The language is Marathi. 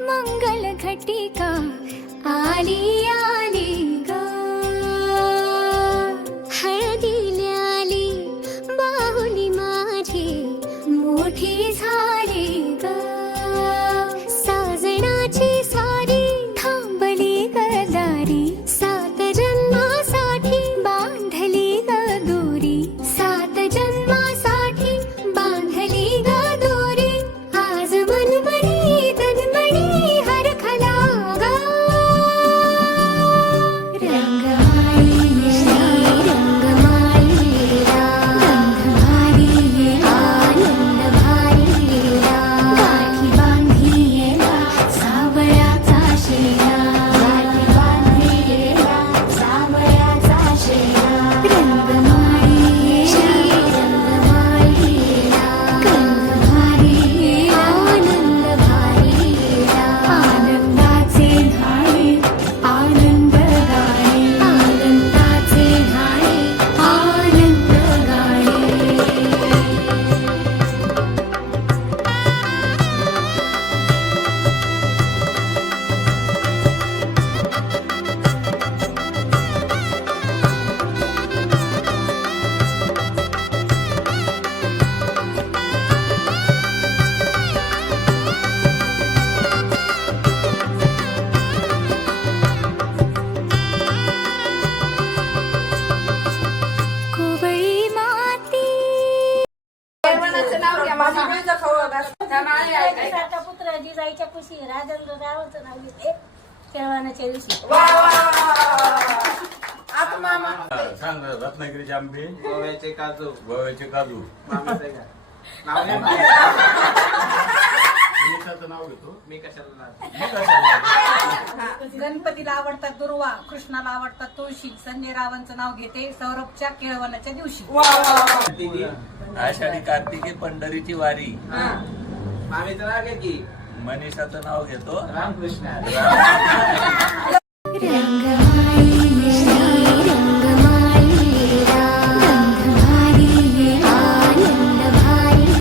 मंगल घटिका आली आली ग हळदीला आली बाहुली माझी मोठी झाली ग साजणाची सारी थांबली गदारी सात जन्मासाठी बांधली ग दोरी सात जन्मासाठी बांधली ग दोरी आज मनमनी तन्मणी हरखला ग रंगमाळी रंगमाळीला गंध भारी आनंद भारीला गाठी बांधिला सावळ्याचा शेला गाठी बांधिला सावळ्याचा शेला रंगमाळी रंगमाळीला गंध भारी आनंद भारीला आनंदाचे धाणे आनंद गाणे आनंदाचे धाणे आनंद गाणे कोवळी माती साता पुत्र जिजाईच्या कुशी राजेंद्र रावांचं नाव घेते केळवणाच्या दिवशी सांग रत्नागिरीचे आंबे गोव्याचे काजू गोव्याचे काजू मामीचं आहे का? नाव घ्या ना. गणेशाचं नाव घेतो मी कशाला गणपतीला आवडतात दुर्वा, कृष्णाला आवडतात तुळशी, संजय रावांचं नाव घेते सौरभच्या केळवणाच्या दिवशी. दीदी आषाढी कार्तिकी पंढरीची वारी मामीचं नाव घे की मनीषाचं नाव घेतो रामकृष्ण रंग